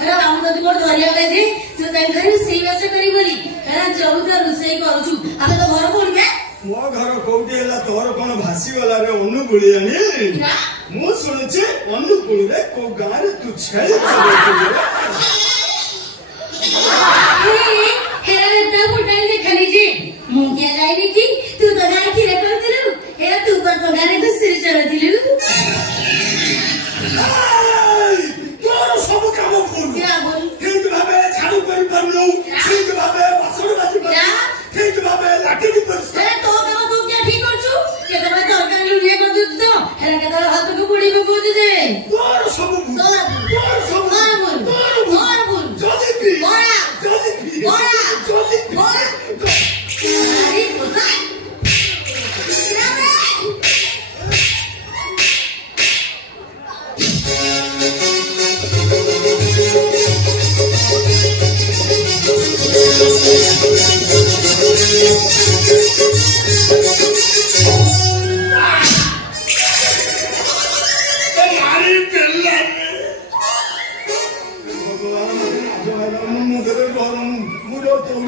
हेरा हम तो कोड धरिया गए जे तू तई घरे सेई वैसे करी बोली हेरा जब तो रुसई करूछु आमे तो घर कोन के मो घर कोउटी हला तोर कोन भासी वाला रे अनुगुली आनी मु सुनुचे अनुगुली रे को गारे तू छेल हेरा रे ता फुटाई देखली जे मु क्या जाई की तू तो गाय की रे करतिलु हेरा तू पर तो गारे को सिर चढ़तिलु तोर सब काम फुल क्या बोल ठीक भाबे झाड़ू करी परनु ठीक भाबे बासण बाजी पर ठीक भाबे लाठी दी पर ए तो काम तू क्या ठीक करछु के तमे दरकार लुए कर दु तो हेरा के तोर हाथ को बुड़ी में कोज जे तोर सब भूल तोर सब बोल जल्दी पी बोला जल्दी पी जल्दी पी अरे बोला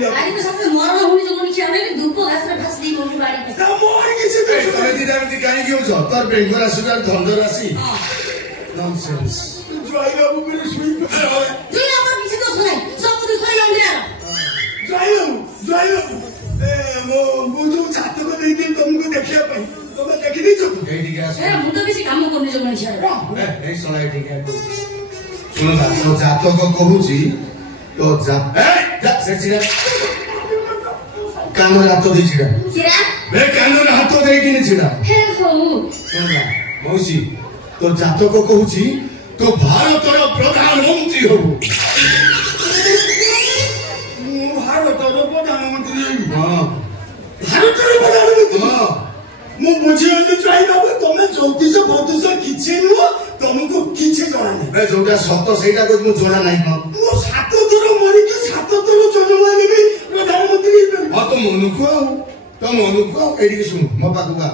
अरे तो सबसे मरण हुई जो कोनी छाने धूप घास रे घास दी मोनी बाड़ी पे मोर किसी ए तमे दिदा मति काई किउ छ तर बेंगो राशि र धंधो राशि नॉनसेंस ड्राई बाबू मेरे सुई पे तू ना पर किसी तो सुनाई सब तो सुनाई हम ले ड्राई बाबू ए मो जो छात्र को देई दिन तुमको देखिया पई तुम देखि दी छ ए ठीक है ए मुंडा किसी काम करने जो कोनी छाने ए सुनाई ठीक है सुनो ना तो जातक कहूची तो जा ए जा सेचिरा कानो हाथ दे छिड़ा किरा बे कानो हाथ दे कि नि छिड़ा हे हो सुनो ना मौसी तो जातक कहूची तो भारत रो प्रधानमंत्री हो भारत रो प्रधानमंत्री हां भारत रो प्रधानमंत्री हां मु बुझी अनि ड्राई बाबू तुम 34 किछि नु तुमको किछि जଣା नहीं बे जोटा सत्य सेटा को मु जोड़ा नहीं न मु 7 थर मरि के 7 थर जन्म लेबी प्रधानमंत्री हां तो मनुको एडी सुन मो पाकु का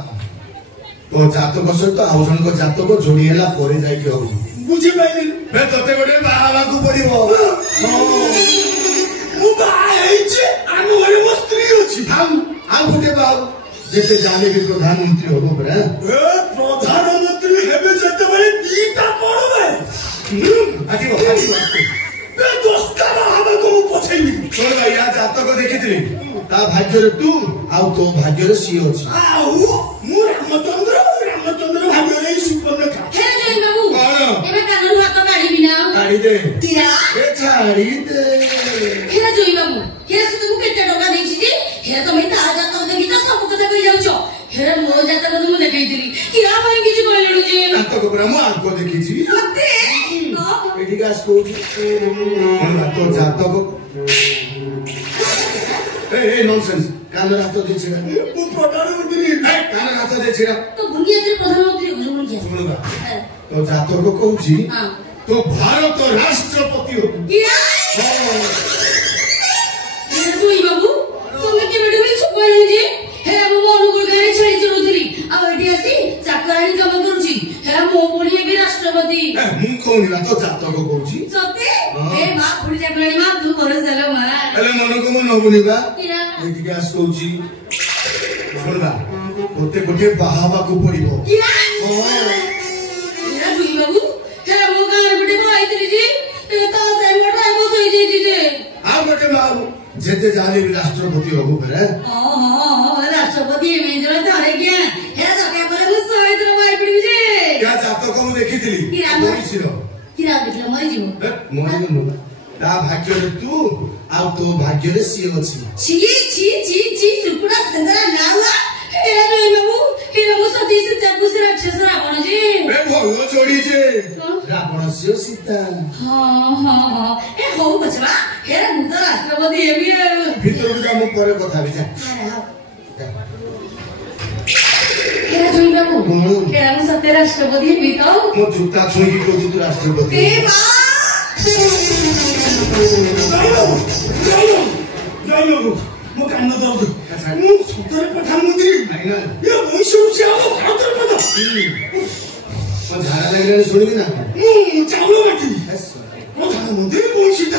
तो जातक सहित आउ जन को जातक जोड़ी हैला परे जाई के हो बुझी पाइली बे तते गोटे बाहावा को पड़िबो मु बाई छे आनो घरे मो स्त्री अछि हम गोटे बाहु जेते जाने भी प्रधानमंत्री होबो परे ए प्रधानमंत्री हेबे जते बळे दीटा पड़बे आकी बे दोस्ता बाहावा को पछैली छोड़ भाई या जातक देखितली ता भाग्य रे तू आउ तो भाग्य रे सी अछि आउ मु रामचंद्र भाग्य रे सुपर्णखा हे जय बाबू कौन एबे कानू हाथ काढी बिना काढी दे किरा ए छाड़ी दे हे जय बाबू हे से तुमको केते टका देछि जे हे तमे ता जात देखि त सब कथा कहि जाउछ हे मो जात को तुम देखै दिली किरा भाई किछु कहलु जे जातक पुरा मु आको देखिछि मते एडी गास को तो जातक ए नॉनसेंस कानो हाथ दे छिड़ा मु प्रधानमंत्री ए कानो हाथ दे छिड़ा तो बुंदिया जे प्रधानमंत्री हो जो किया सुनगा तो जातक कहूची हां तो भारत राष्ट्रपति हो किरा हे जय बाबू तुमने के वीडियो में छुपा है जे हे मो अनुगुण गाय छड़ी चलुतली आ एठी आसी चाकरानी काम करूची हे मो बोलिए भी राष्ट्रपति ए मु कोनी ना तो जातक कहूची सते हे मां पुरी चाकरानी मां तू करस जाला मां एले मन को मन होबुनिबा किरा एठी गास कहूची सुनगा ओते गोटे बाहावा को पड़िबो किरा हेरा जुई बाबू हेरा मो गारे गुटे बोलाइतली जी ए ता से मोटा एमो सोई जी जे आ गोटे बाबू जेते जाले भी राष्ट्रपति होबो परे हां राष्ट्रपति में जो धरे गया हेरा तो क्या बोले मुझसे इधर माई पड़ी जे क्या जातक को देखितली किरा बोइसिरो किरा देखला मरि जीव मोहि गनु ता भाग्य रे तू आ तो भाग्य रे सी अछि छी सुकुड़ा संदरा नावा हेरा जुई बाबू हेरा मो सती से जाबु से राक्षस रावण जी बे भलो जोड़ी जे रावण से सीता हां ए हो बचवा हेरा मुदा राष्ट्रपति हेबी भीतर का मु परे कथा बिचा हेरा जुई बाबू हेरा मो सते राष्ट्रपति हेबी तो मो जुता छुई की को तू राष्ट्रपति ए बा जाइलो मो कान दर्द मु सुतर प्रधानमंत्री नहीं ना ये वैसे से आओ भारत प्रधान मो झाड़ा लगे सुनिबी ना चावल बाटी बस प्रधान 뭐 내 무엇이다.